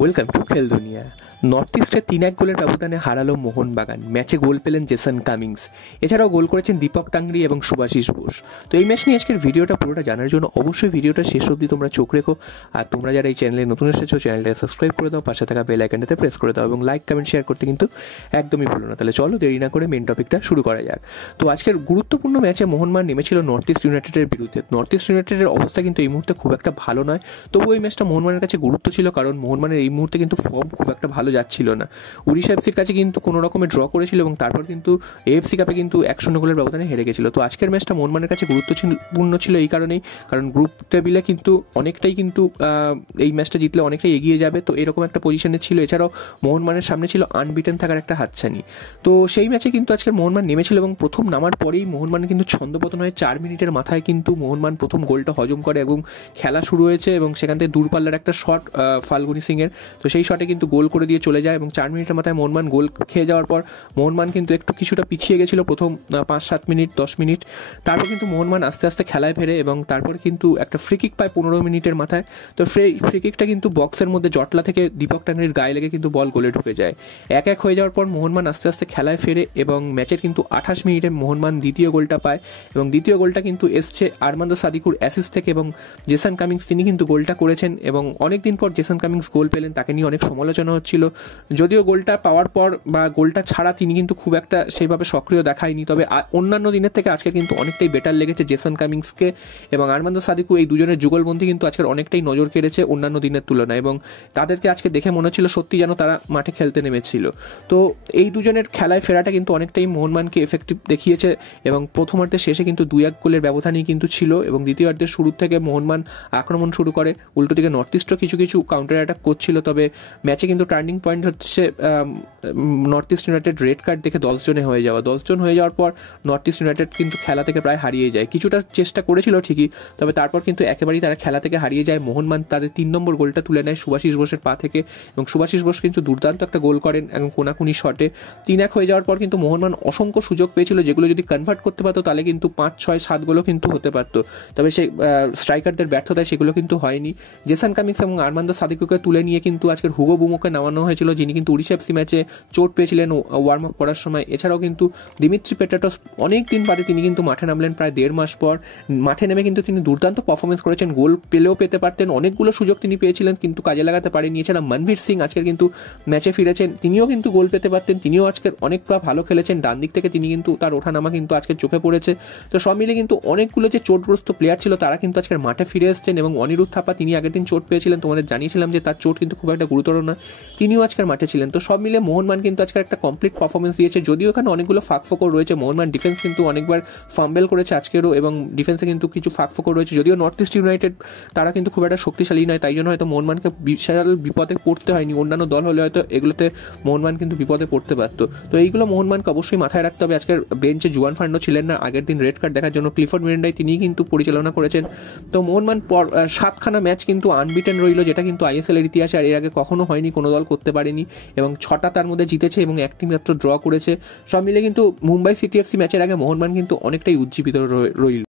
Welcome to খেল দুনিয়া। North ইস্টের 3-1 গোলের ব্যবধানে হারালো মোহনবাগান। ম্যাচে গোল পেলেন জেসন কামিংস, এছাড়াও গোল করেছেন দীপক টাংরি এবং শুভাশিস বোস। তো এই ম্যাচ নিয়ে আজকের ভিডিওটা পুরোটা জানার জন্য অবশ্যই ভিডিওটা শেষ অবধি তোমরা চোখ রেখো। আর তোমরা যারা এই চ্যানেলে নতুন এসেছো চ্যানেলটা সাবস্ক্রাইব করে দাও, পাশে থাকা বেল আইকনটাতে প্রেস করে দাও এবং লাইক কমেন্ট শেয়ার করতে কিন্তু একদমই ভুলো না। তাহলে চলো দেরি না করে মেন টপিকটা শুরু করা যাক। তো আজকের গুরুত্বপূর্ণ ম্যাচে মোহনবাগান নেমেছিল নর্থ ইস্ট ইউনাইটেডের বিরুদ্ধে। নর্থ ইস্ট ইউনাইটেডের অবস্থা কিন্তু এই মুহূর্তে খুব একটা ভালো নয়, তবু এই ম্যাচটা মোহনবাগানের কাছে গুরুত্ব ছিল, কারণ মোহনবাগানের এই মুহূর্তে কিন্তু ফর্ম খুব একটা ভালো যাচ্ছিল না। উড়িষ্যা এফসির কাছে কিন্তু কোনো রকমে ড্র করেছিল এবং তারপর কিন্তু এএফসি কাপে কিন্তু 1-0 গোলের ব্যবধানে হেরে গেছিল। তো আজকের ম্যাচটা মোহনবাগানের কাছে গুরুত্বপূর্ণ ছিল এই কারণেই, কারণ গ্রুপ টেবিলে কিন্তু অনেকটাই কিন্তু এই ম্যাচটা জিতলে অনেকটাই এগিয়ে যাবে, তো এরকম একটা পজিশনে ছিল। এছাড়াও মোহনবাগানের সামনে ছিল আনবিটেন থাকার একটা হাতছানি। তো সেই ম্যাচে কিন্তু আজকের মোহনবাগান নেমেছিল এবং প্রথম নামার পরেই মোহনবাগান কিন্তু ছন্দপতন হয়ে 4 মিনিটের মাথায় কিন্তু মোহনবাগান প্রথম গোলটা হজম করে এবং খেলা শুরু হয়েছে এবং সেখান থেকে দূরপাল্লার একটা শট ফাল্গুনি সিংয়ের, তো সেই শটে কিন্তু গোল করে দিয়ে চলে যায় এবং 4 মিনিটের মাথায় মোহনবাগান গোল খেয়ে যাওয়ার পর মোহনবাগান কিন্তু একটু কিছুটা পিছিয়ে গেছিল প্রথম 5-7 মিনিট 10 মিনিট। তারপর কিন্তু মোহনবাগান আস্তে আস্তে খেলায় ফেরে এবং তারপর কিন্তু একটা ফ্রি কিক পায় 15 মিনিটের মাথায়। তো ফ্রি কিকটা কিন্তু বক্সের মধ্যে জটলা থেকে দীপক টাংরির গায়ে লেগে কিন্তু বল গোলে ঢুকে যায়। 1-1 হয়ে যাওয়ার পর মোহনবাগান আস্তে আস্তে খেলায় ফেরে এবং ম্যাচের কিন্তু 28 মিনিটে মোহনবাগান দ্বিতীয় গোলটা পায় এবং দ্বিতীয় গোলটা কিন্তু এসছে আরমান্দো সাদিকুর অ্যাসিস্ট থেকে এবং জেসন কামিংস তিনি কিন্তু গোলটা করেছেন। এবং অনেকদিন পর জেসন কামিংস গোল পেলেন, তাকে নিয়ে অনেক সমালোচনা হচ্ছিল, যদিও গোলটা পাওয়ার পর বা গোলটা ছাড়া তিনি কিন্তু খুব একটা সেইভাবে সক্রিয় দেখায়নি, তবে অন্যান্য দিনের থেকে আজকে কিন্তু অনেকটাই বেটার লেগেছে জেসন কামিংসকে এবং আরমান্দো সাদিকু। এই দুজনের যুগলবন্দি কিন্তু আজকের অনেকটাই নজর কেড়েছে অন্যান্য দিনের তুলনায় এবং তাদেরকে আজকে দেখে মনে হচ্ছিল সত্যি যেন তারা মাঠে খেলতে নেমেছিল। তো এই দুজনের খেলায় ফেরাটা কিন্তু অনেকটাই মোহনবাগানকে এফেক্টিভ দেখিয়েছে এবং প্রথমার্ধের শেষে কিন্তু 2-1 গোলের ব্যবধানই কিন্তু ছিল এবং দ্বিতীয়ার্ধের শুরু থেকে মোহনবাগান আক্রমণ শুরু করে, উল্টো দিকে নর্থ ইস্টও কিছু কাউন্টার অ্যাটাক করছিল। তবে ম্যাচে কিন্তু টার্নিং পয়েন্ট হচ্ছে north east United red card দেখে 10 জনে হয়ে যাওয়া। 10 জন হয়ে যাওয়ার পর নর্থ ইস্ট ইউনাইটেড কিন্তু খেলা থেকে প্রায় হারিয়ে যায়। কিছুটা চেষ্টা করেছিল ঠিকই, তবে তারপর কিন্তু একেবারেই তারা খেলা থেকে হারিয়ে যায়। মোহনবাগান তাদের 3 নম্বর গোলটা তুলে নেয় শুভাশিস বোসের পা থেকে এবং শুভাশিস বোস কিন্তু দুর্দান্ত একটা গোল করেন এবং কোনাকুনি শটে। 3-1 হয়ে যাওয়ার পর কিন্তু মোহনবাগান অসংখ্য সুযোগ পেয়েছিল, যেগুলো যদি কনভার্ট করতে পারতো তাহলে কিন্তু 5-6-7 গোলও কিন্তু হতে পারতো, তবে সেই স্ট্রাইকারদের ব্যর্থতায় সেগুলো কিন্তু হয়নি। জেসন কামিংস এবং আরমান্দো সাদিকুকে তুলে নিয়ে কিন্তু আজকের হুগো বুমোকে নামানো হয়েছিল, যিনি কিন্তু উড়িষ্যা এফসি ম্যাচে চোট পেয়েছিলেন ওয়ার্ম আপ করার সময়। এছাড়াও কিন্তু দিমিত্রি পেট্রাটস অনেক দিন বাদে তিনি কিন্তু মাঠে নামলেন, প্রায় 1.5 মাস পর মাঠে নেমে কিন্তু তিনি দুর্দান্ত পারফরমেন্স করেছেন। গোল পেলেও পেতে পারতেন, অনেকগুলো সুযোগ তিনি পেয়েছিলেন কিন্তু কাজে লাগাতে পারেনি। এছাড়া মনভীর সিং আজকের কিন্তু ম্যাচে ফিরেছেন, তিনিও কিন্তু গোল পেতে পারতেন, তিনিও আজকের অনেকটা ভালো খেলেছেন। ডান দিক থেকে তিনি কিন্তু তার ওঠানামা কিন্তু আজকে চোখে পড়েছে। তো সব মিলে কিন্তু অনেকগুলো যে চোটগ্রস্ত প্লেয়ার ছিল তারা কিন্তু আজকের মাঠে ফিরে এসেছেন এবং অনিরুদ্ধ থাপা তিনি আগের দিন চোট পেয়েছিলেন, তোমাদের জানিয়েছিলাম যে তার চোট কিন্তু খুব একটা গুরুতর না, তিনিও আজকের মাঠে ছিলেন। তো সব মিলে মোহনবাগান কিন্তু আজকের একটা কমপ্লিট পারফরমেন্স দিয়েছে, যদিও এখানে অনেকগুলো ফাঁকফোকর রয়েছে। মোহনবাগান ডিফেন্স কিন্তু অনেকবার ফাম্বেল করেছে আজকেরও এবং ডিফেন্সে কিন্তু কিছু ফাঁকফোকর রয়েছে, যদিও নর্থ ইস্ট ইউনাইটেড তারা কিন্তু খুব একটা শক্তিশালী নয়, তাই জন্য হয়তো মোহনবাগানকে বিশাল বিপদে পড়তে হয়নি। অন্যান্য দল হলে হয়তো এগুলোতে মোহনবাগান কিন্তু বিপদে পড়তে পারতো। তো এইগুলো মোহনবাগানকে অবশ্যই মাথায় রাখতে হবে। আজকের বেঞ্চে জুয়ান ফার্নান্ডো ছিলেন না, আগের দিন রেড কার্ড দেখার জন্য ক্লিফোর্ড মিরান্ডাই তিনিই কিন্তু পরিচালনা করেছেন। তো মোহনবাগান 7খানা ম্যাচ কিন্তু আনবিটেন রইল, যেটা কিন্তু আইএসএল এর ইতিহাসে আর এর আগে কখনো হয়নি, কোনো দল করতে পারেনি এবং 6টা তার মধ্যে জিতেছে এবং একটি মাত্র ড্র করেছে। সব মিলে কিন্তু মুম্বাই সিটি এফসি ম্যাচের আগে মোহনবাগান কিন্তু অনেকটাই উজ্জীবিত রইল।